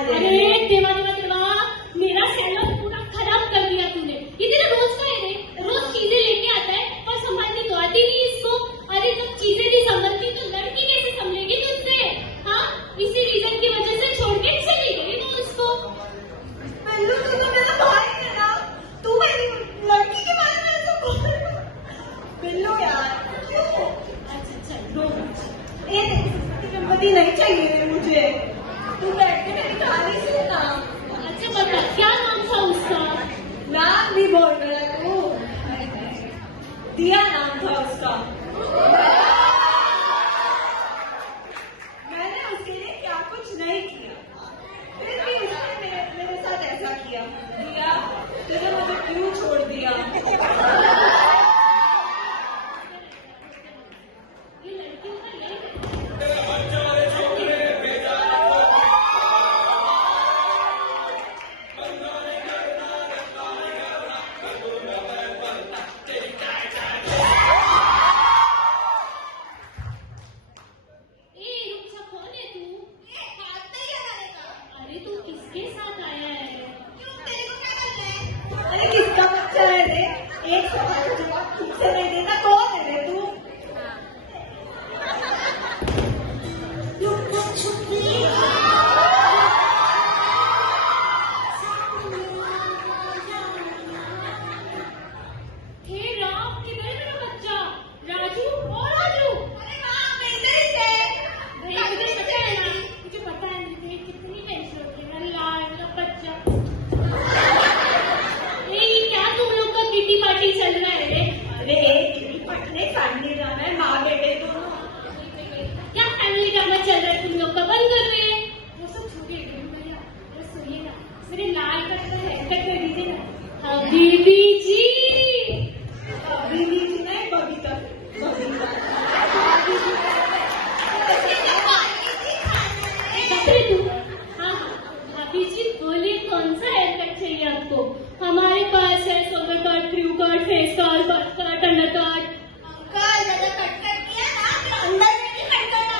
अरे देवा देवा देवा, मेरा सैलून पूरा खराब कर दिया तूने। ये तेरा रोज का है रे, रोज चीजें लेके आता है पर संभालनी तो आती नहीं इसको। अरे जब चीजें नहीं संभलती तो लड़की कैसे संभलेगी तुझसे? हाँ, इसी रीजन की वजह से छोड़ के चली गई तू उसको। बिल्लू तू तो मेरा भाई है ना, तू मेरी लड़की के बारे में ऐसा बोल रही है? बिल्लू यार क्यों? अच्छा दो गणपति नहीं चाहिए रे मुझे, तू बैठ के मेरी कहानी सुनना। अच्छा बता क्या नाम था उसका? नाम भी बोल रहा है तू? दिया नाम था उसका। मैंने उसके लिए क्या कुछ नहीं किया, फिर भी उसने मेरे साथ ऐसा किया। दिया तूने मुझे क्यों छोड़ दिया? ये लड़कियों का यही है। किसके साथ आया है? क्यों, तेरे को क्या करना है? अरे किसका बच्चा है रे? एक सवाल का जवाब ठीक से नहीं देता, कौन है रे तू? हे राम, किधर है मेरा बच्चा? राजू ओ राजू। अरे हाँ, मैं इधर ही थे। मुझे पता है मुझे कितनी टेंशन होती है। मेरा लाल मेरा बच्चा। ये क्या तुम लोग का किटी पार्टी चल रहा है रे? अरे किटी पार्टी नहीं, फैमिली ड्रामा है, माँ बेटे दोनों। क्या फैमिली ड्रामा चल रहा है तुम लोग का? बंद कर रहे हैं वो सब। छोड़िए बस सुनिए ना, मेरे लाल का हेयर कट कर दीजिए ना। हबीबी जी, बीवी जी नहीं, बबीता बकरी तू। हाँ भाभी जी बोलिए कौन सा हेयर कट चाहिए आपको? हमारे पास है सोवर cut, crew cut, face cut, butt cut, undercut. Uncle मैंने कट किया ना, तो अंदर में भी कट करना।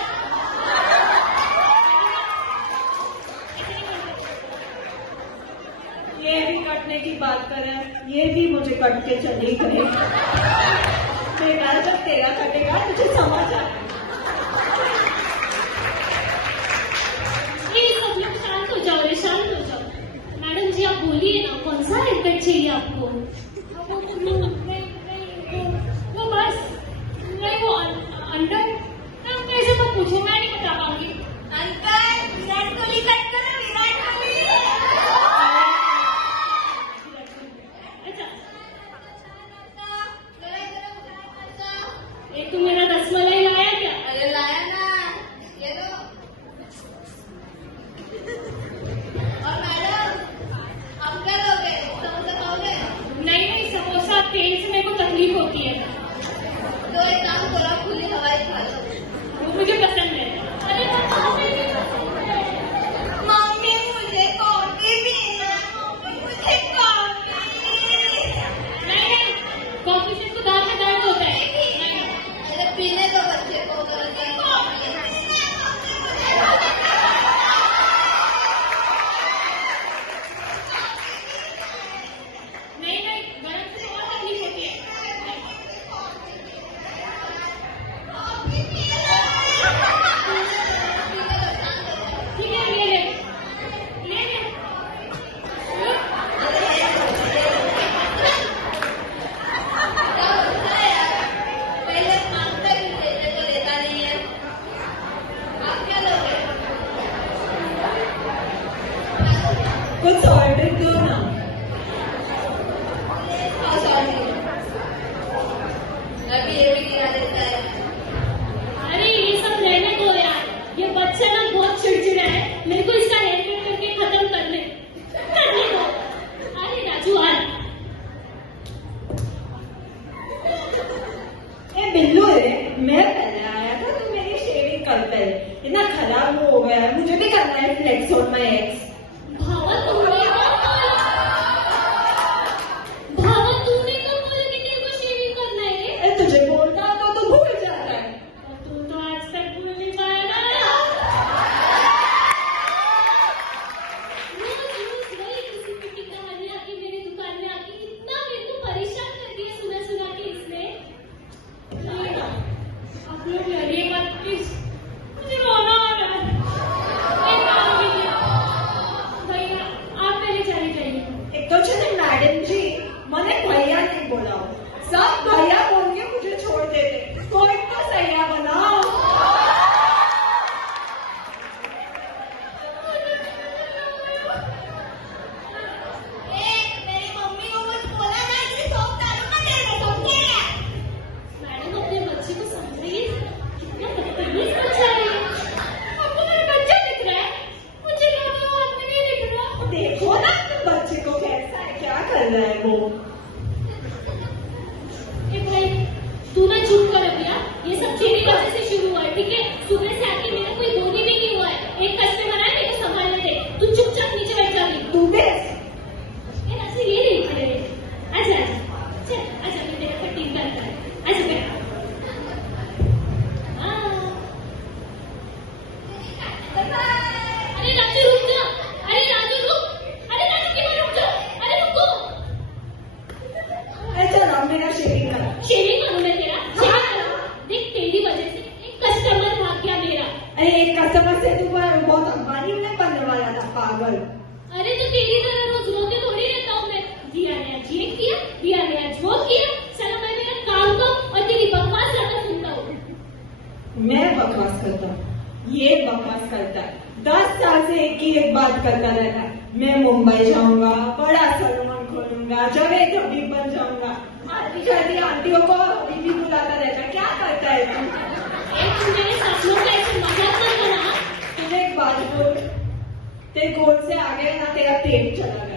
ये भी कटने की बात करें, ये भी मुझे कट के चली गई। बेटा जब तेरा कटेगा तुझे समझ आएगा। ये सब लोग शांत हो जाओ रे, शांत हो जाओ। मैडम जी आप बोलिए ना कौन सा हेयर कट चाहिए आपको? वो बस नहीं, वो अंडर। कैसे तो पूछो, मैं नहीं बता पाऊंगी। अंकल विराट कोहली कट करो, विराट कोहली। अच्छा एक तू मेरा रसमलाई लाया क्या? अरे लाया ना, ये लो। और मैडम अब क्या लोगे? समोसा खाओगे? नहीं समोसा तेल से मेरे को तकलीफ होती है। तो एक काम करो, खुली हवाई खा लो। वो मुझे पसंद है। अरे मुझे नहीं पसंद है। मम्मी मुझे कॉफी पीना, मम्मी मुझे कॉफी। नहीं कॉफी से तो दांत में दर्द होता है। अरे पीने दो बच्चे को, कॉफी। नहीं गरम से और तकलीफ होती है। ठीक है ले ले। पहले मांगता भी देते तो लेता नहीं है। आप क्या लोगे? कुछ ऑर्डर दो ना। अभी ये भी गिरा देता है। अरे ये सब रहने दो यार, ये बच्चा ना बहुत चिड़चिड़ा है। मेरे को इसका हेयर कट करके खत्म करने दो। अरे राजू आ। ए बिल्लू है, मैं पहले आया था तो मेरी शेविंग करता है, इतना खराब हो गया है, मुझे भी करना है फ्लेक्स ऑन माय एक्स। भावा तुमने कब बोला कि तेरे को शेविंग करना है? तुझे बोलता तो तू भूल जाता है। तू तो आज तक भूल नहीं पाया ना। अरे राजू रुक जा, अरे राजू रुक, अरे राजू क्यों रुक जा, अरे रुको। अरे चलो मेरा शेविंग करा। शेविंग करूं मैं तेरा, शेविंग करा। देख तेरी वजह से एक कस्टमर भाग गया मेरा। अरे एक कस्टमर से तू बहुत अंबानी में बनने वाला था पागल। अरे तो तेरी तरह रोज रोते थोड़ी रहता हूँ मैं। दिया नया जीए किया, दिया नया जो किया, चलो मैं मेरा काम करूं और तेरी बकवास ज्यादा सुनता हूँ। मैं बकवास करता हूँ, ये बकवास करता है। 10 साल से एक ही एक बात करता रहता है, मैं मुंबई जाऊंगा, बड़ा सलून खोलूंगा, जवेद हबीब बन जाऊंगा। आती जाती आंटियों को हबीबी बुलाता रहता है। क्या करता है तू? तू मेरे सपनों का ऐसे मजाक मत बना। तूने एक बात बोल, तेरे गोल से आगे ना तेरा पेट चला गया।